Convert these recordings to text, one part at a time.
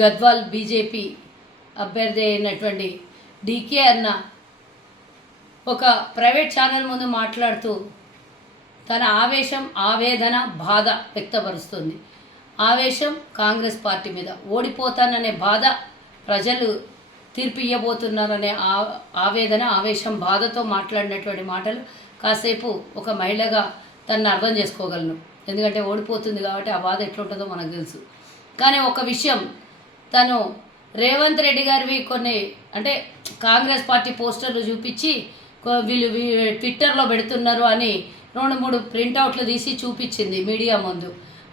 Gadwal BJP అభ్యర్థి అయినటువంటి DK అన్న ఒక ప్రైవేట్ ఛానల్ ముందు మాట్లాడుతూ తన ఆవేశం, ఆవేదన, బాధ వ్యక్తపరుస్తుంది. ఆవేశం కాంగ్రెస్ పార్టీ మీద, ఓడిపోతాననే బాధ, ప్రజలు తీర్పు ఇవ్వబోతున్నారనే ఆవేదన, ఆవేశం, బాధతో మాట్లాడినటువంటి మాటలు కాసేపు ఒక మహిళగా తనను అర్థం చేసుకోగలను. ఎందుకంటే ఓడిపోతుంది కాబట్టి ఆ బాధ ఎట్లుంటుందో మనకు తెలుసు. కానీ ఒక విషయం, తను రేవంత్ రెడ్డి గారివి కొన్ని అంటే కాంగ్రెస్ పార్టీ పోస్టర్లు చూపించి వీళ్ళు ట్విట్టర్లో పెడుతున్నారు అని 2-3 ప్రింట్అవుట్లు తీసి చూపించింది మీడియా ముందు.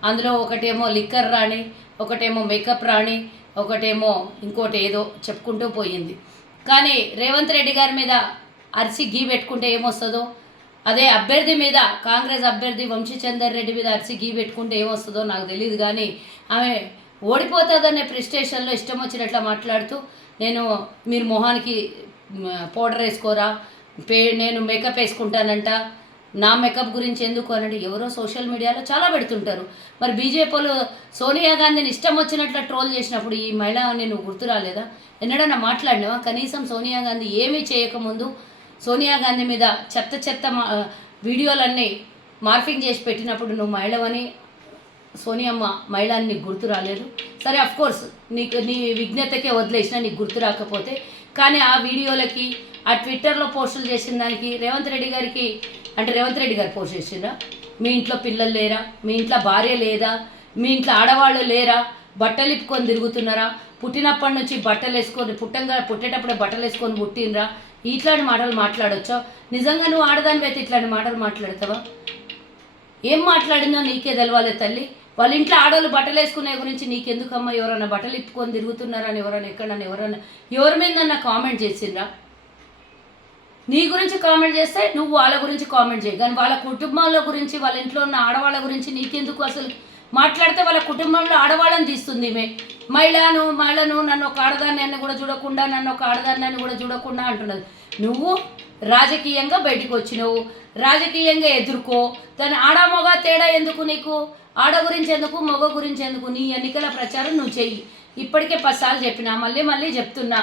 అందులో ఒకటేమో లిక్కర్ రాణి, ఒకటేమో మేకప్ రాణి, ఒకటేమో ఇంకోటి ఏదో చెప్పుకుంటూ పోయింది. కానీ రేవంత్ రెడ్డి గారి మీద అరిసి గీ పెట్టుకుంటే ఏమొస్తుందో, అదే అభ్యర్థి మీద, కాంగ్రెస్ అభ్యర్థి వంశీచందర్ రెడ్డి మీద అరిసి గీ పెట్టుకుంటే ఏమొస్తుందో నాకు తెలియదు. కానీ ఆమె ఓడిపోతుందనే ప్రెస్టేషన్లో ఇష్టం వచ్చినట్లా మాట్లాడుతూ, మీరు మొహానికి పౌడర్ వేసుకోరా, నేను మేకప్ వేసుకుంటానంట, నా మేకప్ గురించి ఎందుకు అనండి ఎవరో సోషల్ మీడియాలో చాలా పెడుతుంటారు. మరి బీజేపీలో సోనియా గాంధీని ఇష్టం వచ్చినట్లు ట్రోల్ చేసినప్పుడు ఈ మహిళ నేను గుర్తు రాలేదా? ఎన్నడన్నా మాట్లాడినావా? కనీసం సోనియా గాంధీ ఏమీ చేయకముందు సోనియా గాంధీ మీద చెత్త వీడియోలన్నీ మార్ఫింగ్ చేసి పెట్టినప్పుడు నువ్వు మహిళవని సోనియమ్మ మహిళ అని నీకు గుర్తు రాలేదు. సరే, అఫ్కోర్స్ నీ విజ్ఞతకే వదిలేసినా నీకు గుర్తు రాకపోతే. కానీ ఆ వీడియోలకి, ఆ ట్విట్టర్లో పోస్టులు చేసిన దానికి రేవంత్ రెడ్డి గారు పోస్ట్ చేసిండ్రా? మీ ఇంట్లో పిల్లలు లేరా? మీ ఇంట్లో భార్య లేదా? మీ ఇంట్లో ఆడవాళ్ళు లేరా? బట్టలు ఇప్పుకొని తిరుగుతున్నారా? పుట్టినప్పటి నుంచి బట్టలు వేసుకొని పుట్టేటప్పుడే బట్టలు వేసుకొని పుట్టినరా? ఇట్లాంటి మాటలు మాట్లాడొచ్చా? నిజంగా నువ్వు ఆడదానివి అయితే ఇట్లాంటి మాటలు మాట్లాడతావా? ఏం మాట్లాడిందో నీకే తెలవాలి తల్లి. వాళ్ళ ఇంట్లో ఆడవాళ్ళు బట్టలు వేసుకునే గురించి నీకెందుకమ్మా? ఎవరైనా బట్టలు ఇప్పుకొని తిరుగుతున్నారని ఎవరి మీద కామెంట్ చేసిండ్రా? నీ గురించి కామెంట్ చేస్తే నువ్వు వాళ్ళ గురించి కామెంట్ చేయి, కానీ వాళ్ళ కుటుంబాల గురించి, వాళ్ళ ఇంట్లో ఉన్న ఆడవాళ్ళ గురించి నీకెందుకు? అసలు మాట్లాడితే వాళ్ళ కుటుంబంలో ఆడవాళ్ళని తీస్తుంది. మహిళను నన్ను ఒక ఆడదాన్ని కూడా చూడకుండా, నన్ను ఒక ఆడదాన్ని కూడా చూడకుండా అంటున్నది. నువ్వు రాజకీయంగా బయటకు వచ్చినావు, రాజకీయంగా ఎదుర్కో. దాని ఆడ మగ తేడా ఎందుకు నీకు? ఆడ గురించి ఎందుకు, మగ గురించి ఎందుకు? నీ ఎన్నికల ప్రచారం నువ్వు చెయ్యి. ఇప్పటికే 10 సార్లు చెప్పినా, మళ్ళీ చెప్తున్నా,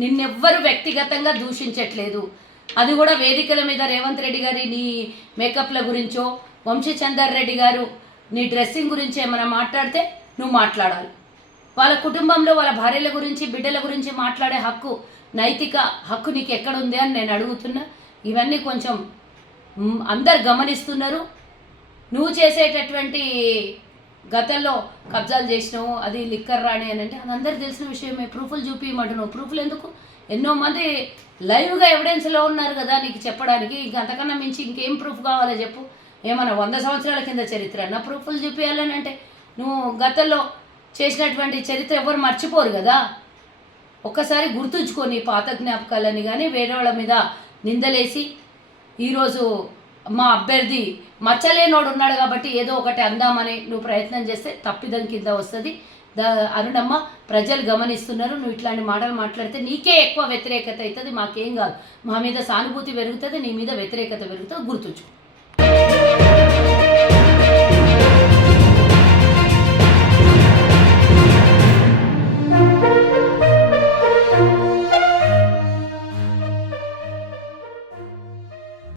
నిన్నెవ్వరు వ్యక్తిగతంగా దూషించట్లేదు. అది కూడా వేదికల మీద రేవంత్ రెడ్డి గారి నీ మేకప్ల గురించో, వంశీచందర్ రెడ్డి గారు నీ డ్రెస్సింగ్ గురించి ఏమైనా మాట్లాడితే నువ్వు మాట్లాడాలి. వాళ్ళ కుటుంబంలో వాళ్ళ భార్యల గురించి, బిడ్డల గురించి మాట్లాడే హక్కు, నైతిక హక్కు నీకు ఎక్కడుంది అని నేను అడుగుతున్నా. ఇవన్నీ కొంచెం అందరు గమనిస్తున్నారు. నువ్వు చేసేటటువంటి గతంలో కబ్జాలు చేసినావు, అది లిక్కర్ రాణి అని అంటే అది అందరికి తెలిసిన విషయమే. ప్రూఫ్లు చూపించమంటున్నావు. ప్రూఫ్లు ఎందుకు? ఎన్నో మంది లైవ్గా ఎవిడెన్స్లో ఉన్నారు కదా నీకు చెప్పడానికి. ఇంక అంతకన్నా మించి ఇంకేం ప్రూఫ్ కావాలో చెప్పు. ఏమన్నా 100 సంవత్సరాల కింద చరిత్ర నా ప్రూఫ్లు చూపించాలని అంటే నువ్వు గతంలో చేసినటువంటి చరిత్ర ఎవరు మర్చిపోరు కదా. ఒక్కసారి గుర్తుంచుకొని పాత జ్ఞాపకాలని. కానీ వేరే వాళ్ళ మీద నిందలేసి ఈరోజు మా అభ్యర్థి మచ్చలేనోడు ఉన్నాడు కాబట్టి ఏదో ఒకటి అందామని నువ్వు ప్రయత్నం చేస్తే తప్పిదం కింద వస్తుంది. అరుణమ్మ, ప్రజలు గమనిస్తున్నారు. నువ్వు ఇట్లాంటి మాటలు మాట్లాడితే నీకే ఎక్కువ వ్యతిరేకత అవుతుంది, మాకేం కాదు. మా మీద సానుభూతి పెరుగుతుంది, నీ మీద వ్యతిరేకత పెరుగుతుంది. గుర్తుంచుకో.